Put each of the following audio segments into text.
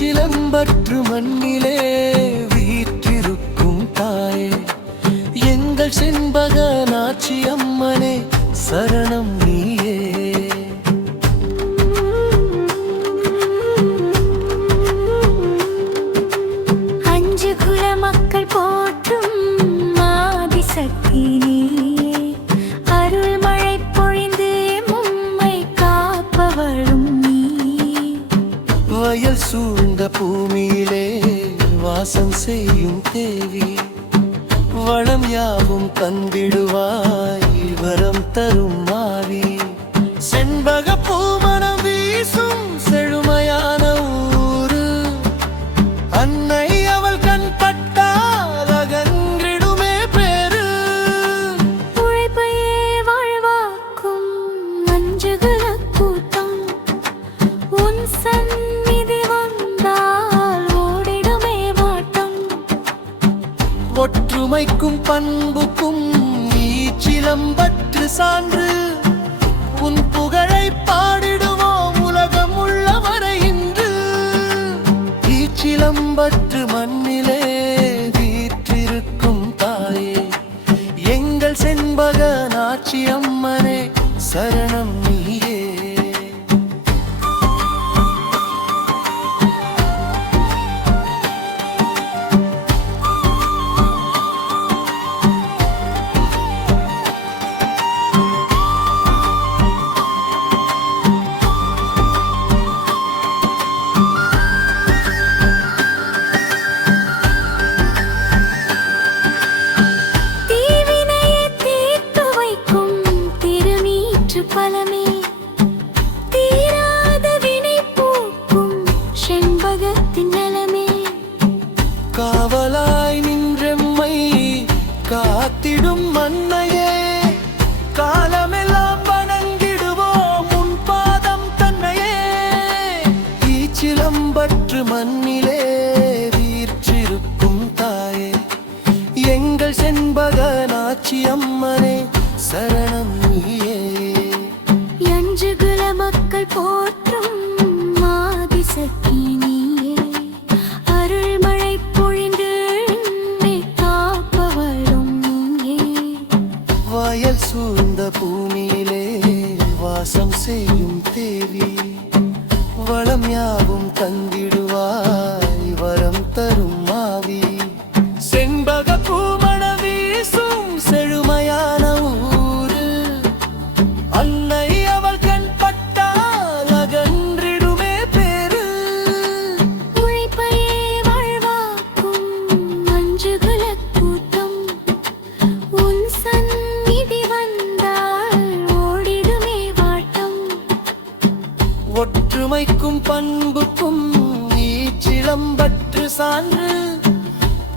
ஈச்சிலம்பற்று மண்ணிலே வீற்றிருக்கும் தாயே, எங்கள் செண்பக நாச்சி அம்மனே சரணம் நீயே. அஞ்சு குல மக்கள் போற்றும் ஆதிசக்தி நீயே, அருள் மழை பொழிந்து மும்மை காப்பவளும் நீ. வயல் சூழ்ந்த பூமியிலே வாசம் செய்யும் தேவி, வளம் யாவும் தந்திடுவாய் வரம் தரும் மாவி. செண்பக பூமணம் வீசும் செழுமையான ஊரு, அன்னை அவள் கண் பட்டால் அகன்றிடுமே பேரு. உழைப்பையே வாழ்வாக்கும் அஞ்சுகுல கூட்டம், உன் சந்நிதி வந்தால் ஓடிடுமே வாட்டம். ஒற்றுமைக்கும் பண்புக்கும் ஈச்சிலம்பற்று சான்று, உன் புகழை பாடிடுவோம் உலகம் உள்ளவரை இன்று. ஈச்சிலம்பற்று மண்ணிலே வீற்றிருக்கும் தாயே, எங்கள் செண்பக நாச்சி அம்மனே சரணம் நீயே. தீவினையை தீர்த்து வைக்கும் திருநீற்று பலமே, தீராத வினை போக்கும் செண்பகத்தின் நலமே. காவலாய் நின்றெம்மை காத்திடும் மன்னையே, காலமெல்லாம் வணங்கிடுவோம் உன் பாதம் தன்னையே. ஈச்சிலம்பற்று மண்ணிலே வீற்றிருக்கும் தாயே, எங்கள் செண்பக நாச்சி அம்மனே சரணம் நீயே. அஞ்சு குல மக்கள் போற்றும் ஆதிசக்தி நீயே, அருள் மழை பொழிந்து என்னை காப்பவளும் நீயே. வயல் சூழ்ந்த பூமியிலே வாசம் செய்யும் தேவி, வளம் யாவும் தந்திடுவாய் வரம் தரும் மாவி. செண்பக பூமண வீசும் செழுமையான ஊரு, அன்னை அவள் கண் பட்டால் அகன்றிடுமே பேரு. உழைப்பையே வாழ்வாக்கும் அஞ்சு குல கூட்டம், உன் சந்நிதி வந்தால் ஓடிடுமே வாட்டம். ஒற்றுமைக்கும் பண்புக்கும் ஈச்சிலம்பற்று சான்று,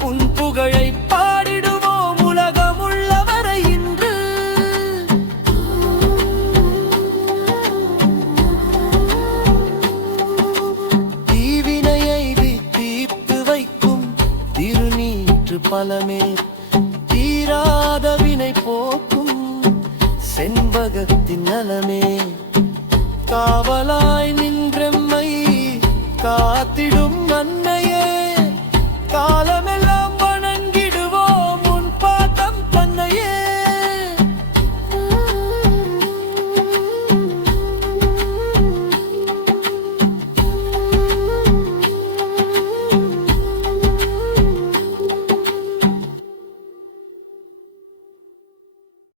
உன் புகழை பாடிடுவோம் உலகம் உள்ளவரை இன்று. தீவினையை தீர்த்து வைக்கும் திருநீற்று பலமே, தீராத வினை போக்கும் செண்பகத்தின் நலமே. காவலாய் நின்றெம்மை காத்திடும் அன்னையே, காலமெல்லாம்